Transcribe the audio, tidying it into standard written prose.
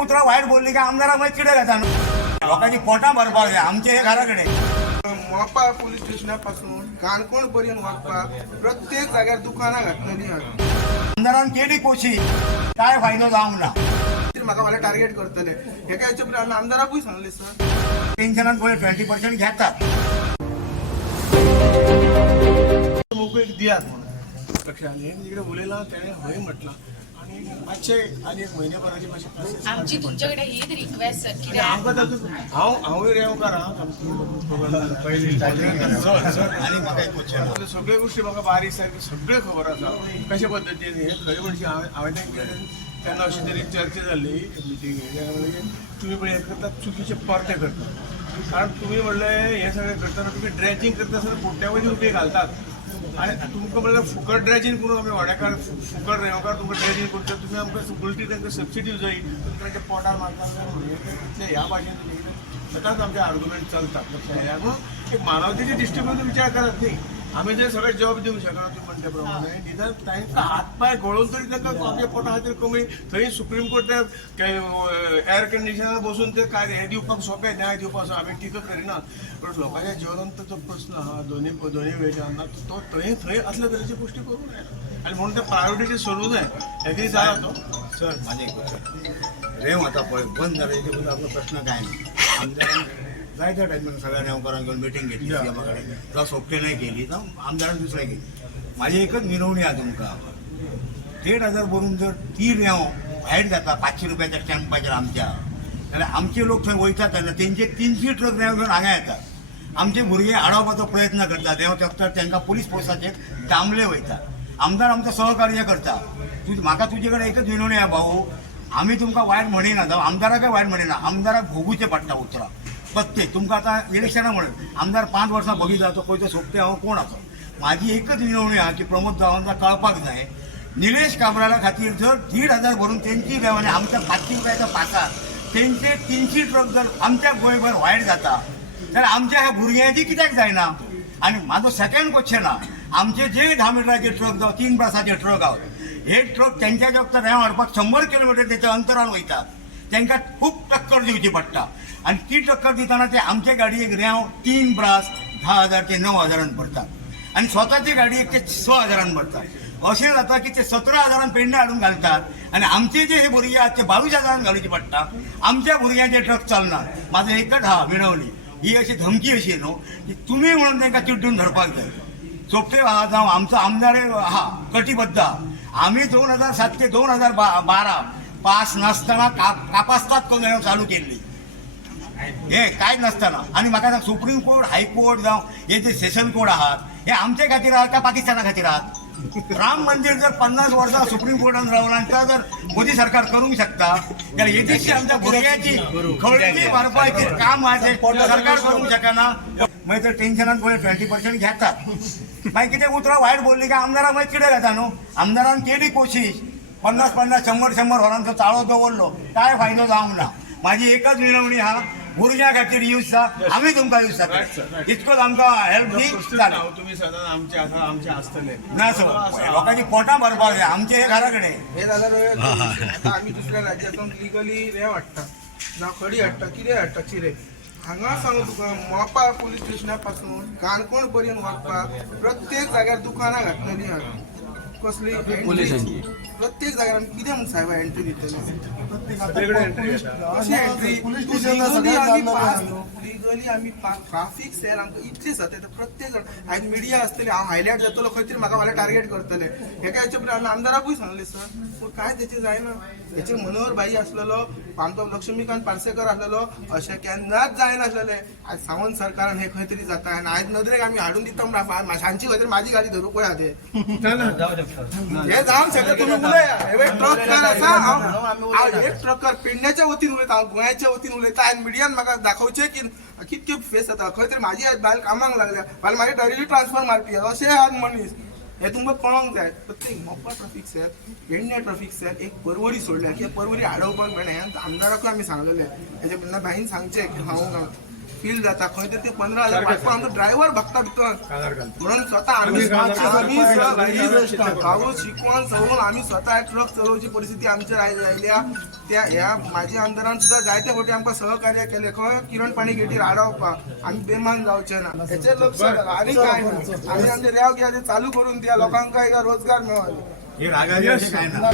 उतरा वाईट बोलली की आमदारा माहिती किडे घेता लोकांची पोटां भरपाक जाय आमचे हे घराकडे मोपा पोलीस स्टेशनापासून काणकोण पर्यंत वचपाक प्रत्येक जाग्यार दुकानां घातलेली आहात. आमदारान केली कोशिश काय फायदो जावंक ना. म्हाका फाल्यां टार्गेट करतले हेका हेच्या पयलीं आमदाराकूय सांगले सर टेन्शनान पळय 20% घेतात. मोकळीक दियात म्हणून पक्षांनी जिकडे उलयला तेणे हय म्हटलां आणि मातशे आनी एक म्हयन्याभराची मातशी आमची तुमच्याकडे हीच रिक्वेस्ट सर आणि कित्याक आमकां तातूंत हांवूय रेवकार आणि म्हाका एक क्वेश्चन सगळे गोष्टी म्हाका बारीक सारकी सगळे खबर आसा कशे पद्दतीन हे खंय म्हणजे हांवें तेन्ना अशी तरी चर्चा जाल्ली मिटींग तुमी पळय हे करतात चुकीचे परते करतात कारण तुम्ही म्हणलें हे सगळें करतना तुमी ड्रेजिंग करता आसतना कोट्यावधी रुपये घालतात आणि तुमकां म्हणल्यार फुकट ड्रेजिंग करून आमी वाड्याकार फुकट रेवकार तुमकां ड्रेजिंग करता तुमी आमकां उलटी तांकां सबसिडी जाय तुमी तांच्या पोटार मारतात ह्या भाशेन तुमी सदांच आमचे आर्ग्युमेंट चलतात लक्षात घ्या एक मानवतेचे दृश्टीकोन विचार करत नाही आम्ही जे सगळे जॉब दिवंक शकना तुम्ही म्हणते प्रमाणे निदान तांकां हातपाय गळून तरी तांकां आमच्या पोटा खातीर कमी थंय सुप्रीम कोर्ट एअर कंडिशनार बसून ते काय हे दिवपाक सोंपें न्याय दिवपाक आमी टिका करिना पण लोकांच्या जिवनांत जो प्रश्न आहा दोन्ही वेळान तो थंय असल्या तरेची गोष्टी करूं नये आणि म्हणून ते प्रायोरिटी सोडूं नये हे कितें जाला तो सर माझे क्वेश्चन रेव आता पळय बंद झाले त्याच्याबद्दल आपला प्रश्न काय नाही आमदारान जाय त्या टायमार सगळ्या रेवकारांक घेऊन मिटींग घेतली सीएमाकडे जावं सोपटे नाही केली जावं आमदारान दुसरें केली माझी एकच विनवणी आहे तुमकां 1,500 भरून जर ती रेव भायर जाता 500 रुपयाच्या स्टॅम्पाचेर आमच्या जाल्यार आमचे लोक थंय वयतात तेन्ना तेंचे 300 ट्रक रेव घेवन हांगा येतात आमचे भुरगे आडोवपाचो प्रयत्न करतात रेव तेंपतर तांकां पुलीस पोस्टाचेर डांबले वयतात आमदार आमचो सहकार्य करता म्हाका तुजे कडेन एकच विनवणी आहे भाऊ आमी तुमकां वायट म्हणिना जावं आमदाराकय वायट म्हणिना आमदाराक भोगूचें पडटा उतरां प्रत्येक तुमकां आतां इलेक्शनां म्हणून आमदार 5 वर्सां भोगी जाता खंय तो सोंपते हांव कोण आसा म्हाजी एकच विनवणी आहा की प्रमोद गांवांचा कळपाक जाय निलेश काब्राला खातीर जर 1,500 भरून तेंची रेव आनी आमच्या 500 रुपयाच्या पासार तेंचे 300 ट्रक जर आमच्या गोंयभर वायट जाता जाल्यार आमच्या ह्या भुरग्यांची कित्याक जायना आनी म्हाजो सेकंड क्वेश्चन आहा आमचे जे 10 मिटराचे ट्रक जावं 3 ब्रासाचे ट्रक आहात हे ट्रक त्यांच्या जगता रेव हाडपाक 100 किलोमिटर त्याच्या अंतरान वयतात तांकां खूब टक्कर दिवची पडटा आणि ती टक्कर दिताना ते आमचे गाडयेक रेव 3 ब्रास 10,000 ते 9,000 पडतात आणि स्वताचे गाडयेक ते 6,000 पडतात अशें जाता की ते 17,000 पेंडे हाडून घालतात आणि आमचे जे भुरगे आहात ते 22,000 घालूचे पडटा आमच्या भुरग्यांचे ट्रक चलनात माझं एकच हा विनवणी ही अशी धमकी अशी न्हू की तुम्ही म्हणून तांकां चिड्डून धरपाक जाय सोपटे आहा जावं आमचो आमदार आहा कटिबद्ध आम्ही 2007 ते 2012 पास नसताना कापासतात करून चालू केली हे काय नसताना आणि म्हाका सुप्रीम कोर्ट हायकोर्ट जावं हे जे सेशन कोर्ट आहात हे आमच्या खातीर आहात का पाकिस्ताना खातीर आहात राम मंदिर जर 50 वर्सां सुप्रीम कोर्टान रावला जर मोदी सरकार करूंक शकता जाल्यार हे दिवशी आमच्या भुरग्याची खळगी भरपाची काम आहे सरकार करूंक शकना मागीर तर टेन्शनान पळय 20% घेतात मागीर कितें उतरां वायट बोलली की आमदाराक मागीर कितें घेता न्हू आमदारान केली कोशिश 50-50 100-100 वरांचो चाळो दवरलो काय फायदो जावंक ना माझी एकच विनवणी आहा भुरग्यां खातीर यूज आसा आमी तुमकां यूज जाता इतकोच आमकां हेल्प दी तुम्ही सदां आमचे आसतले ना सर लोकांची पोटां भरपाक जाय आमचे हे घरा कडेन हे जाल्यार आता आमी दुसऱ्या राज्यांतून लिगली रेव हाडटा जावं खडी हाडटा कितें हाडटा चिरे हांगा सांगू तुका मोपा पोलीस स्टेशना पासून काणकोण पर्यंत वचपाक प्रत्येक जाग्यार दुकानां घातलेली आहात कसली पोलिसांची प्रत्येक जाग्यार आमी कितें म्हणून साहेब एंट्री दितले अशी एंट्री लिगली आमी ट्राफीक सेल आमकां इतली जाता प्रत्येक जाण आयज मिडिया आसतली हांव हायलायट जातलो खंय तरी म्हाका फाल्यां टार्गेट करतले हेका हेच्या पयलीं आमदाराकूय सांगले सर पूण काय तेचे जायना हेचे मनोहर भाई आसलेलो आमचो लक्ष्मीकांत पार्सेकर आसलेलो अशें केन्नाच जायनासलेले आयज सावंत सरकारान हे खंय तरी जाता आनी आयज नदरेक आमी हाडून दिता सांची खंय तरी म्हाजी गाडी धरूंक पळय ते हे जावंक शकता तुम्ही उलया हे ट्रककार आसा हांव एक ट्रककार पेडण्याच्या वतीन उलयता हांव गोंयाच्या वतीन उलयता आनी मिडियान म्हाका दाखोवचें की कितके फेस जाता खंय तरी म्हाजी आयज बायल कामाक लागल्या फाल्यां म्हाजे डायरेक्टली ट्रान्सफर मारपी अशें आहात मनीस हे तुमकां कळोंक जाय प्रत्येक मोपा ट्रॅफिक सेल पेडण्या ट्रॅफिक सेल एक परवरी सोडल्या की परवरी आडोवपाक मेळना हें आमदाराकूय आमी सांगलेलें हेच्या पयलीं भाईन सांगचें की हांव फील जाता खंय तरी ते 15,000 वाटपा आमचो ड्रायव्हर भक्ता भितर कागार घालता म्हणून स्वतः आम्ही गावो शिकवण सवरून आम्ही स्वतः ट्रक चलोवची परिस्थिती आमची राहिल्या त्या ह्या माझ्या आमदारान सुद्धा जायते फावटी आमकां सहकार्य केले खंय किरण पाणी गेटीर आडवपाक आम्ही बेमान जावचे ना हेचेर लक्ष घाला आणि काय ना आम्ही आमचे रेव घ्या ते चालू करून द्या लोकांका एक रोजगार मेळवा हे रागाचे काय ना